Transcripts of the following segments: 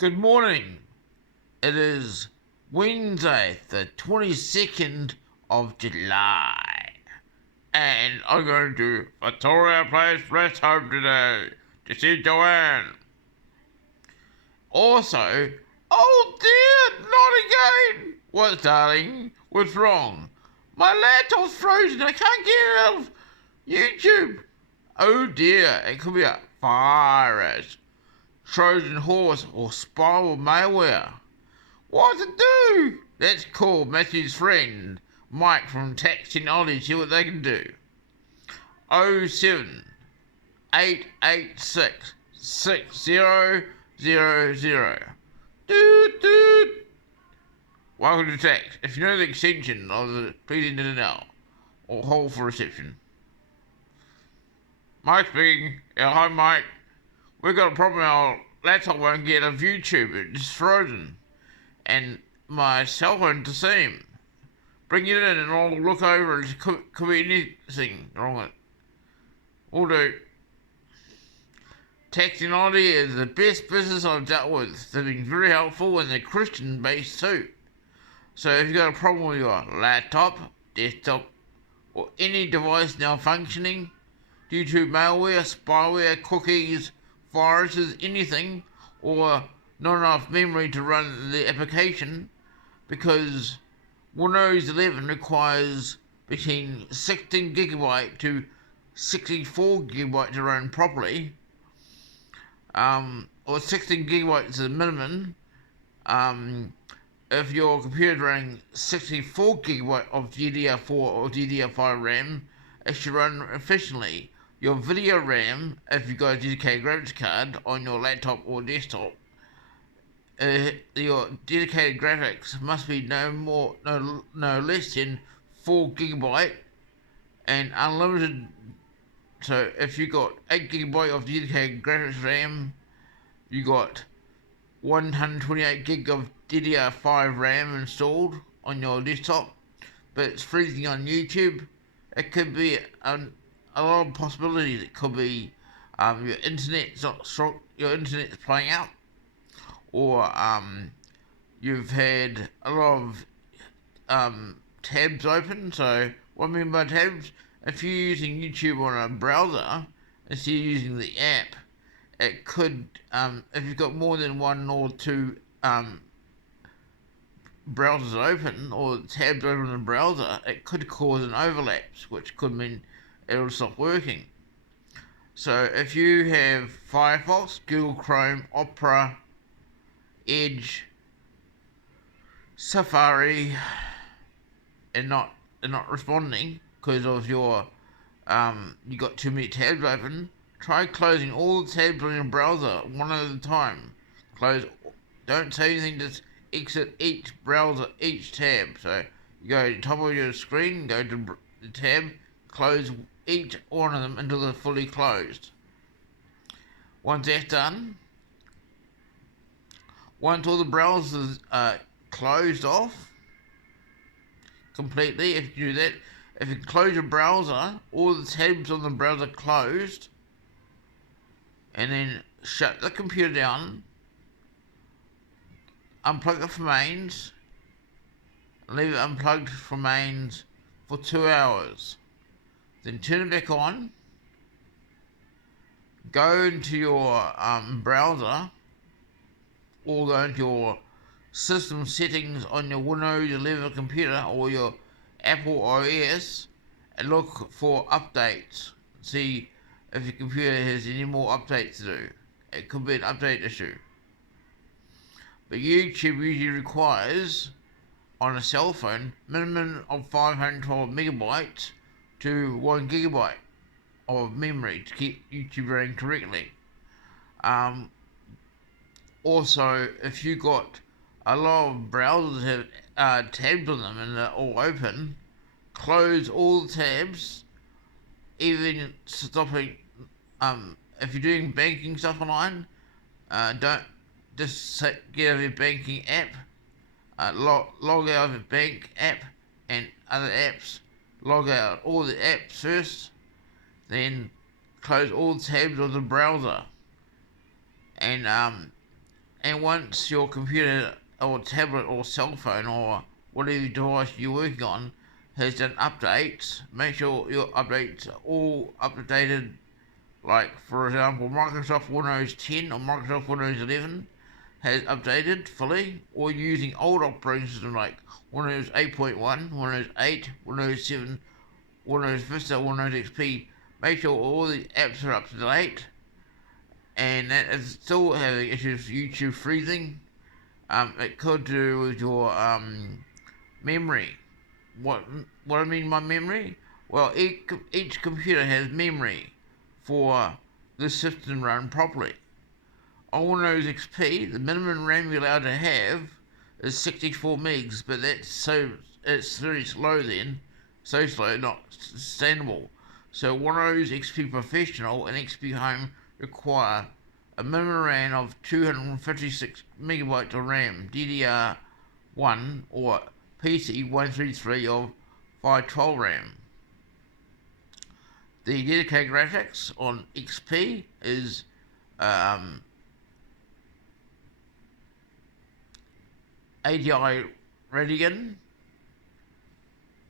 Good morning. It is Wednesday, the 22nd of July. And I'm going to Victoria Place Rest Home today to see Joanne. Also, oh dear, not again. What, darling? What's wrong? My laptop's frozen. I can't get it out of YouTube. Oh dear, it could be a virus, Trojan horse, or spiral malware. What to do? Let's call Matthew's friend, Mike from Tax Technology, see what they can do. 07 886 6000. Doot doot. Welcome to Tax. If you know the extension of the, please enter it now, or hold for reception. Mike speaking. Yeah, hi Mike. We've got a problem. Our laptop won't get a YouTube. It's frozen. And my cell phone the same. Bring it in and I'll look over. It could be anything wrong with it. Will do. Technology is the best business I've dealt with. They've been very helpful and they're Christian based too. So if you've got a problem with your laptop, desktop, or any device now functioning due to malware, spyware, cookies, viruses, anything, or not enough memory to run the application, because Windows 11 requires between 16 gigabyte to 64 gigabyte to run properly, or 16 gigabyte is the minimum. If your computer running 64 gigabyte of DDR4 or DDR5 RAM, it should run efficiently. Your video RAM, if you've got a dedicated graphics card on your laptop or desktop, your dedicated graphics must be no less than 4 gigabyte and unlimited. So if you got 8 gigabyte of dedicated graphics RAM, you got 128 gig of DDR5 RAM installed on your desktop, but it's freezing on YouTube. It could be a lot of possibilities. It could be your internet's not strong, your internet's playing out, or you've had a lot of tabs open. So what I mean by tabs, if you're using YouTube on a browser instead of using the app, it could, if you've got more than one or two browsers open or tabs open in the browser, it could cause an overlapse, which could mean it'll stop working. So if you have Firefox, Google Chrome, Opera, Edge, Safari, and not responding because of your you got too many tabs open, try closing all the tabs on your browser one at a time. Close. Don't say anything. Just exit each browser, each tab. So you go to the top of your screen, go to the tab, close each one of them until they're fully closed. Once that's done, once all the browsers are closed off completely, if you do that, if you close your browser, all the tabs on the browser closed, and then shut the computer down, unplug it from mains, leave it unplugged from mains for 2 hours. Then turn it back on, go into your browser, or go into your system settings on your Windows 11 computer or your Apple OS and look for updates. See if your computer has any more updates to do. It could be an update issue. But YouTube usually requires, on a cell phone, minimum of 512 megabytes to 1 gigabyte of memory to keep YouTube running correctly. Also, if you got a lot of browsers that have tabs on them and they're all open, close all the tabs, even stopping. If you're doing banking stuff online, don't just get out of your banking app, log out of your bank app and other apps, log out all the apps first, then close all tabs of the browser, and And once your computer or tablet or cell phone or whatever device you're working on has done updates, make sure your updates are all updated. Like, for example, Microsoft Windows 10 or Microsoft Windows 11 has updated fully, or using old operating systems like Windows 8.1, Windows 8, Windows 7, Windows Vista, Windows XP. Make sure all the apps are up to date, and that is still having issues with YouTube freezing. It could do with your memory. What what I mean by memory? Well, each computer has memory for the system to run properly. On Windows XP, the minimum RAM you're allowed to have is 64 megs, but it's very slow then, so slow, not sustainable. So Windows XP Professional and XP Home require a minimum RAM of 256 megabytes of RAM, DDR1 or PC133 of 512 RAM. The dedicated graphics on XP is ATI Radeon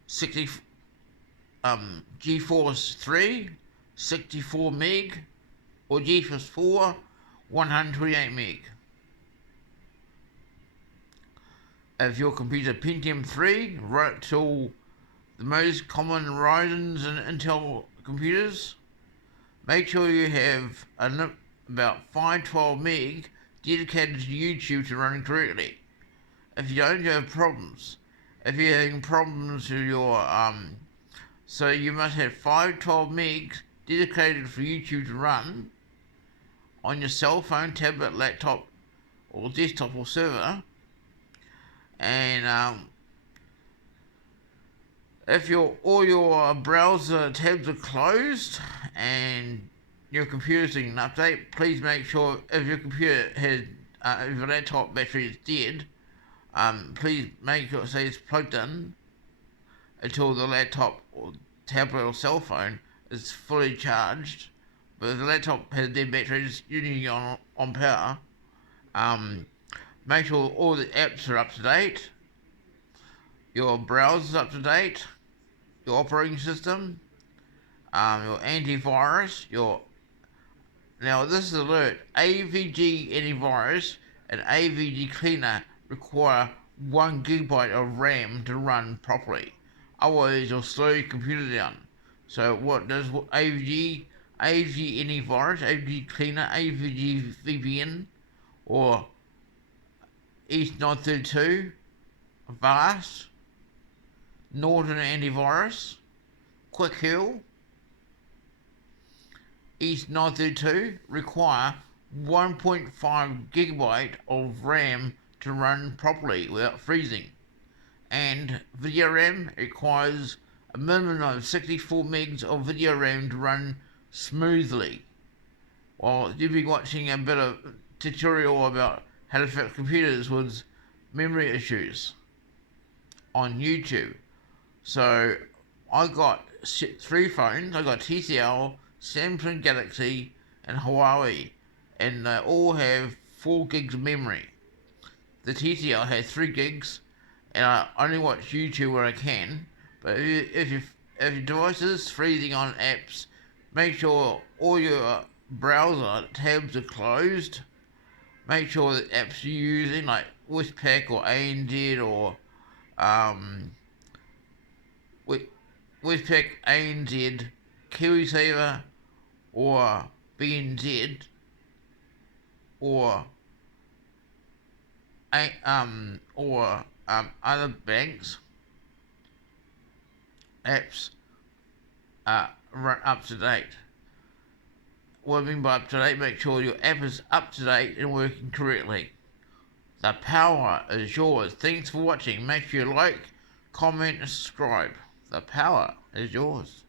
60 GeForce 3 64 meg or GeForce 4 128 meg. If your computer Pentium 3 right to the most common Ryzen's and Intel computers, make sure you have about 512 meg dedicated to YouTube to run correctly. If you don't, you have problems. If you're having problems with your so you must have 512 megs dedicated for YouTube to run on your cell phone, tablet, laptop, or desktop or server. And if all your browser tabs are closed and your computer's doing an update, please make sure if your computer has if your laptop battery is dead, please make sure it says plugged in until the laptop or tablet or cell phone is fully charged. But if the laptop has dead batteries, you need it on power. Make sure all the apps are up to date, your browser's up to date, your operating system, your antivirus, now this is alert, AVG antivirus and AVG cleaner require 1 gigabyte of RAM to run properly. Otherwise you'll slow your computer down. So what does AVG antivirus, AVG cleaner, AVG VPN, or East 932, Avast, Norton Antivirus, Quick Heal, East 932 require 1.5 gigabyte of RAM to run properly without freezing, and video RAM requires a minimum of 64 megs of video RAM to run smoothly. Well, you've been watching a bit of tutorial about how to fix computers with memory issues on YouTube. So I got 3 phones. I got TCL, Samsung Galaxy, and Huawei, and they all have 4 gigs of memory. The TCL has 3 gigs, and I only watch YouTube where I can. But if your device is freezing on apps, make sure all your browser tabs are closed. Make sure that apps you're using, like Westpac or ANZ or Westpac, ANZ, KiwiSaver, or BNZ, or other banks apps run up to date. What I mean by up to date, make sure your app is up to date and working correctly. The power is yours. Thanks for watching. Make sure you like, comment, and subscribe. The power is yours.